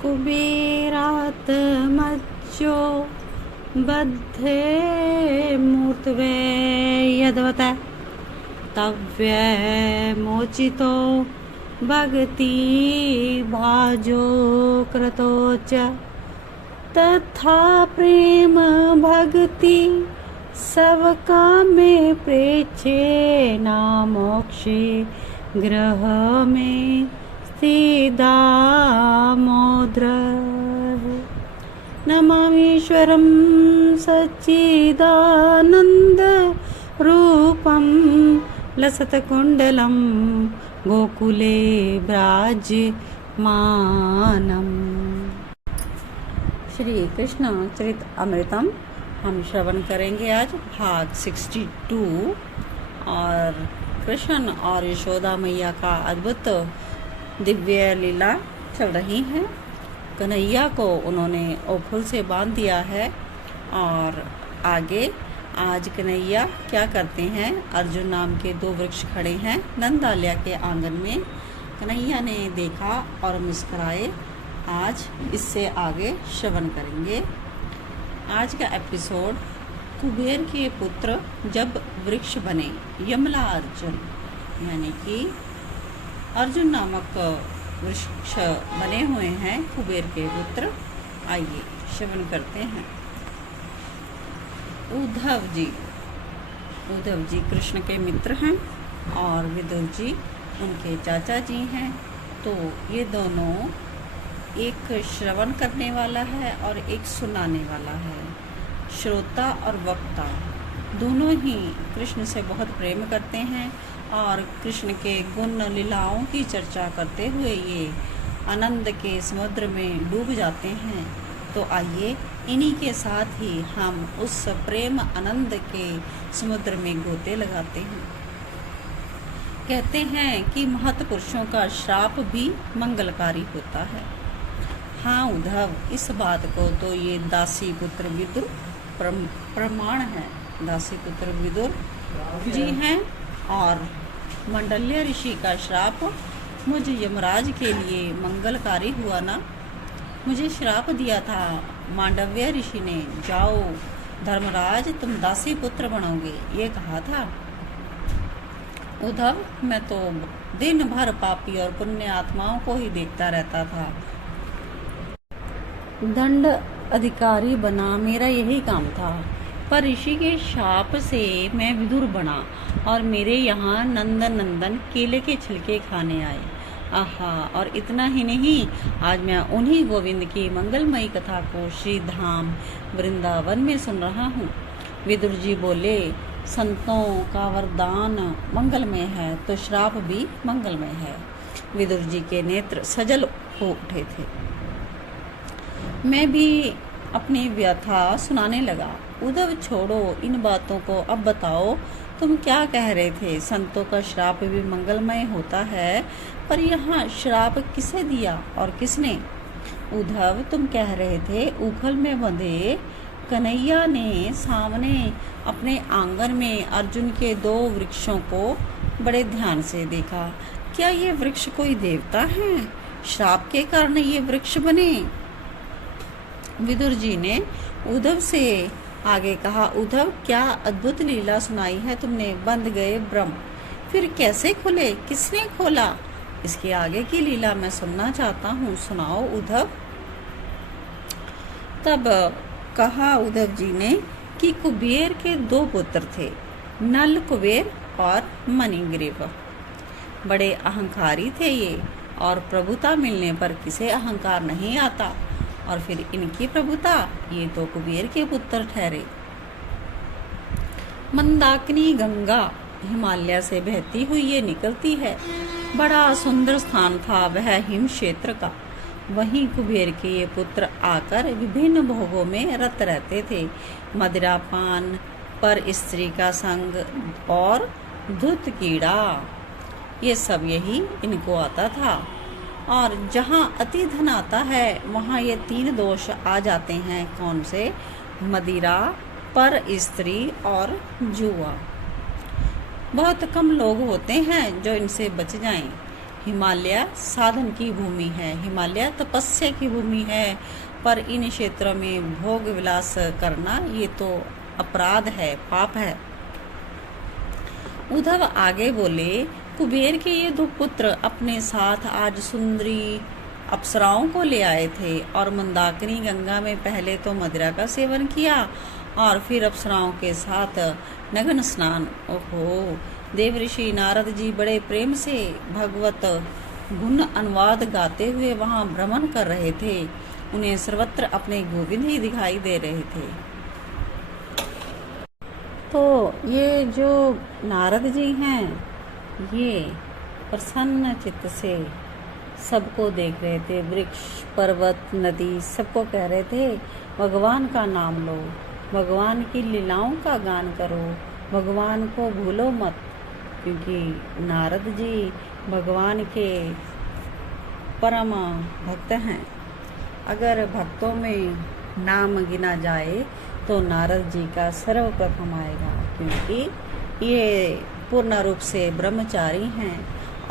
कुबेरात्मज्जो बद्धे मूर्तवे यद्वत तव्यमोचितो भगति भाजो कृतो च तथा प्रेम भक्ति सब कामे प्रेचे ना मोक्षे ग्रह में स्थिदामोद्र नमामीश्वरं सच्चिदानंद रूपं लसत्कुंडलं गोकुले विराजमानम्। श्री कृष्ण चरित अमृतम हम श्रवण करेंगे आज भाग 62 और कृष्ण और यशोदा मैया का अद्भुत दिव्य लीला चल रही है। कन्हैया को उन्होंने ओखुल से बांध दिया है और आगे आज कन्हैया क्या करते हैं। अर्जुन नाम के 2 वृक्ष खड़े हैं नंदालया के आंगन में। कन्हैया ने देखा और मुस्कुराए। आज इससे आगे श्रवण करेंगे। आज का एपिसोड कुबेर के पुत्र जब वृक्ष बने। यमला अर्जुन यानी कि अर्जुन नामक वृक्ष बने हुए हैं कुबेर के पुत्र। आइए श्रवण करते हैं। उद्धव जी कृष्ण के मित्र हैं और विदुर जी उनके चाचा जी हैं। तो ये दोनों एक श्रवण करने वाला है और एक सुनाने वाला है। श्रोता और वक्ता दोनों ही कृष्ण से बहुत प्रेम करते हैं और कृष्ण के गुण लीलाओं की चर्चा करते हुए ये आनंद के समुद्र में डूब जाते हैं। तो आइए इन्हीं के साथ ही हम उस प्रेम आनंद के समुद्र में गोते लगाते हैं। कहते हैं कि महत्पुरुषों का श्राप भी मंगलकारी होता है। हाँ उद्धव, इस बात को तो ये दासी पुत्र विदुर प्रमाण है। दासी पुत्र विदुर जी हैं और मंडल्य ऋषि का श्राप मुझ यमराज के लिए मंगलकारी हुआ ना। मुझे श्राप दिया था मांडव्य ऋषि ने, जाओ धर्मराज तुम दासी पुत्र बनोगे, ये कहा था। उद्धव, मैं तो दिन भर पापी और पुण्य आत्माओं को ही देखता रहता था। दंड अधिकारी बना, मेरा यही काम था। पर ऋषि के शाप से मैं विदुर बना और मेरे यहाँ नंदन केले के छिलके खाने आए। आहा, और इतना ही नहीं, आज मैं उन्हीं गोविंद की मंगलमयी कथा को श्री धाम वृंदावन में सुन रहा हूँ। विदुर जी बोले, संतों का वरदान मंगलमय है तो श्राप भी मंगलमय है। विदुर जी के नेत्र सजल हो उठे थे। मैं भी अपनी व्यथा सुनाने लगा। उद्धव, छोड़ो इन बातों को, अब बताओ तुम क्या कह रहे थे। संतों का श्राप भी मंगलमय होता है, पर यहाँ श्राप किसे दिया और किसने। उद्धव, तुम कह रहे थे उखल में बंधे कन्हैया ने सामने अपने आंगन में अर्जुन के 2 वृक्षों को बड़े ध्यान से देखा। क्या ये वृक्ष कोई देवता है? श्राप के कारण ये वृक्ष बने? विदुर जी ने उद्धव से आगे कहा, उद्धव, क्या अद्भुत लीला सुनाई है तुमने। बंध गए ब्रह्म, फिर कैसे खुले, किसने खोला? इसके आगे की लीला मैं सुनना चाहता हूँ, सुनाओ उद्धव। तब कहा उद्धव जी ने कि कुबेर के 2 पुत्र थे, नल कुबेर और मणिग्रीव। बड़े अहंकारी थे ये, और प्रभुता मिलने पर किसे अहंकार नहीं आता। और फिर इनकी प्रभुता, ये तो कुबेर के पुत्र ठहरे। मंदाकिनी गंगा हिमालय से बहती हुई ये निकलती है। बड़ा सुंदर स्थान था वह हिम क्षेत्र का। वहीं कुबेर के ये पुत्र आकर विभिन्न भोगों में रत रहते थे। मदिरा पान, पर स्त्री का संग और धुत कीड़ा, ये सब यही इनको आता था। और जहाँ अति धन आता है वहाँ ये 3 दोष आ जाते हैं। कौन से? मदिरा, पर स्त्री और जुआ। बहुत कम लोग होते हैं जो इनसे बच जाएं। हिमालय साधन की भूमि है, हिमालय तपस्या की भूमि है, पर इन क्षेत्रों में भोग विलास करना ये तो अपराध है, पाप है। उद्धव आगे बोले, कुबेर के ये दो पुत्र अपने साथ आज सुंदरी अप्सराओं को ले आए थे और मंदाकिनी गंगा में पहले तो मदिरा का सेवन किया और फिर अप्सराओं के साथ नग्न स्नान। ओहो! देवऋषि नारद जी बड़े प्रेम से भगवत गुण अनुवाद गाते हुए वहां भ्रमण कर रहे थे। उन्हें सर्वत्र अपने गोविंद ही दिखाई दे रहे थे। तो ये जो नारद जी हैं, ये प्रसन्न चित्त से सबको देख रहे थे। वृक्ष, पर्वत, नदी सबको कह रहे थे, भगवान का नाम लो, भगवान की लीलाओं का गान करो, भगवान को भूलो मत। क्योंकि नारद जी भगवान के परम भक्त हैं। अगर भक्तों में नाम गिना जाए तो नारद जी का सर्वप्रथम आएगा, क्योंकि ये पूर्ण रूप से ब्रह्मचारी हैं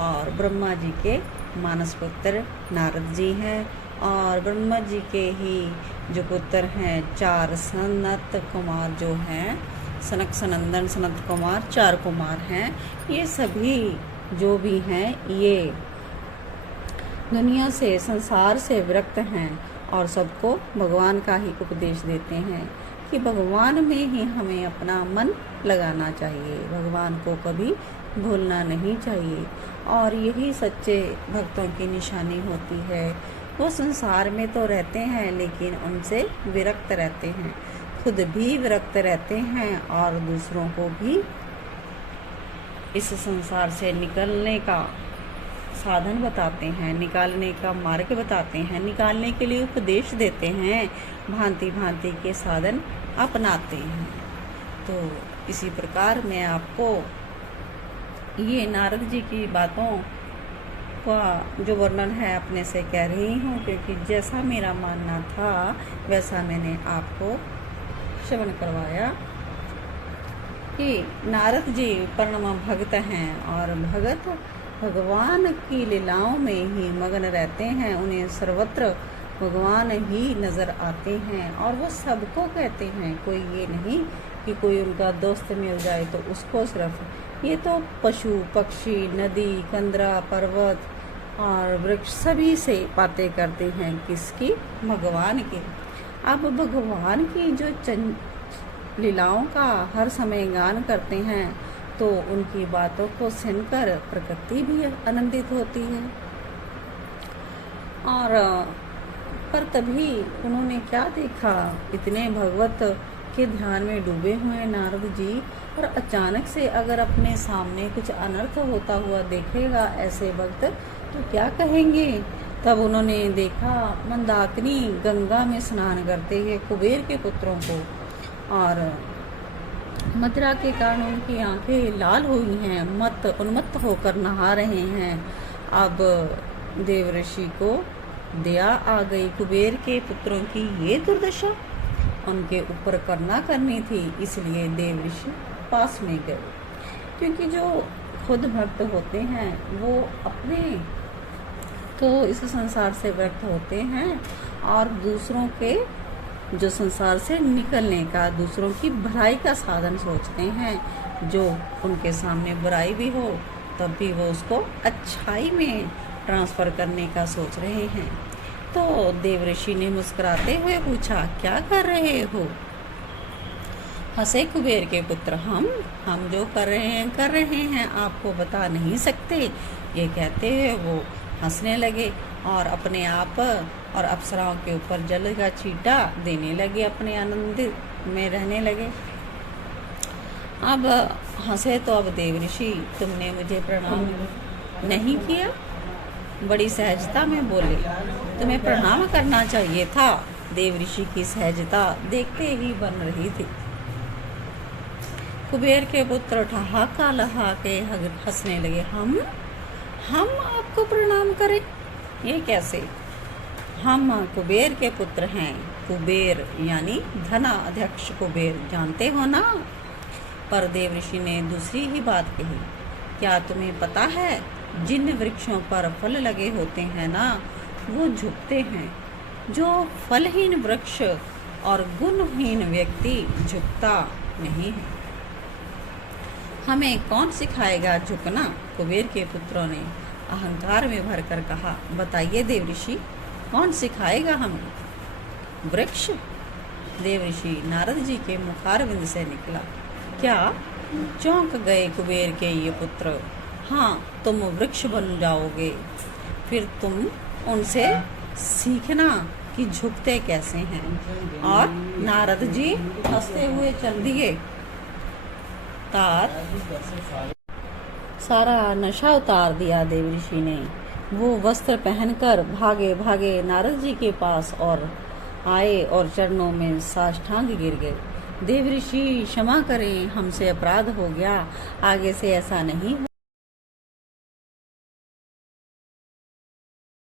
और ब्रह्मा जी के मानस पुत्र नारद जी हैं। और ब्रह्मा जी के ही जो पुत्र हैं 4 सनत कुमार जो हैं, सनक, सनंदन, सनत कुमार, 4 कुमार हैं। ये सभी जो भी हैं ये दुनिया से, संसार से विरक्त हैं और सबको भगवान का ही उपदेश देते हैं कि भगवान में ही हमें अपना मन लगाना चाहिए, भगवान को कभी भूलना नहीं चाहिए। और यही सच्चे भक्तों की निशानी होती है। वो संसार में तो रहते हैं लेकिन उनसे विरक्त रहते हैं, खुद भी विरक्त रहते हैं और दूसरों को भी इस संसार से निकलने का साधन बताते हैं, निकालने का मार्ग बताते हैं, निकालने के लिए उपदेश देते हैं, भांति भांति के साधन अपनाते हैं। तो इसी प्रकार मैं आपको ये नारद जी की बातों का जो वर्णन है अपने से कह रही हूँ, क्योंकि जैसा मेरा मानना था वैसा मैंने आपको श्रवण करवाया कि नारद जी परम भक्त हैं और भगत भगवान की लीलाओं में ही मग्न रहते हैं। उन्हें सर्वत्र भगवान ही नज़र आते हैं और वो सबको कहते हैं। कोई ये नहीं कि कोई उनका दोस्त मिल जाए तो उसको सिर्फ, ये तो पशु पक्षी, नदी, कंदरा, पर्वत और वृक्ष सभी से बातें करते हैं। किसकी? भगवान की। अब भगवान की जो लीलाओं का हर समय गान करते हैं तो उनकी बातों को सुनकर प्रकृति भी आनंदित होती है। और पर तभी उन्होंने क्या देखा, इतने भगवत के ध्यान में डूबे हुए नारद जी, और अचानक से अगर अपने सामने कुछ अनर्थ होता हुआ देखेगा ऐसे वक्त तो क्या कहेंगे। तब उन्होंने देखा मंदाकिनी गंगा में स्नान करते हुए कुबेर के पुत्रों को, और मदिरा के कारण उनकी आंखें लाल हुई हैं, उन्मत्त होकर नहा रहे हैं। अब देवऋषि को दया आ गई, कुबेर के पुत्रों की ये दुर्दशा उनके ऊपर करना करनी थी, इसलिए देवऋषि पास में गए। क्योंकि जो खुद भक्त होते हैं वो अपने तो इस संसार से व्यक्त होते हैं और दूसरों के जो संसार से निकलने का, दूसरों की भलाई का साधन सोचते हैं। जो उनके सामने बुराई भी हो तब भी वो उसको अच्छाई में ट्रांसफ़र करने का सोच रहे हैं। तो देवऋषि ने मुस्कुराते हुए पूछा, क्या कर रहे हो? हंसे कुबेर के पुत्र, हम जो कर रहे हैं आपको बता नहीं सकते। ये कहते हुए वो हंसने लगे और अपने आप और अप्सराओं के ऊपर जल का छींटा देने लगे, अपने आनंद में रहने लगे। अब हंसे तो अब देवऋषि, तुमने मुझे प्रणाम नहीं किया? बड़ी सहजता में बोले, तुम्हें प्रणाम करना चाहिए था। देवऋषि की सहजता देखते ही बन रही थी। कुबेर के पुत्र ठहाका लहा के हंसने लगे, हम आपको प्रणाम करें? ये कैसे? हम कुबेर के पुत्र हैं। कुबेर यानी धनाध्यक्ष कुबेर, जानते हो ना? पर देवऋषि ने दूसरी ही बात कही, क्या तुम्हें पता है जिन वृक्षों पर फल लगे होते हैं ना, वो झुकते हैं। जो फलहीन वृक्ष और गुणहीन व्यक्ति झुकता नहीं है। हमें कौन सिखाएगा झुकना? कुबेर के पुत्रों ने अहंकार में भरकर कहा। बताइए देवऋषि, कौन सिखाएगा हमें? वृक्ष? देवऋषि नारद जी के मुखारविंद से निकला। क्या? चौंक गए कुबेर के ये पुत्र। हाँ, तुम वृक्ष बन जाओगे, फिर तुम उनसे सीखना कि झुकते कैसे हैं। और नारद जी हंसते हुए चल दिए। सारा नशा उतार दिया देवऋषि ने। वो वस्त्र पहनकर भागे भागे नारद जी के पास और आए और चरणों में साष्टांग गिर गए। देवऋषि क्षमा करें, हमसे अपराध हो गया, आगे से ऐसा नहीं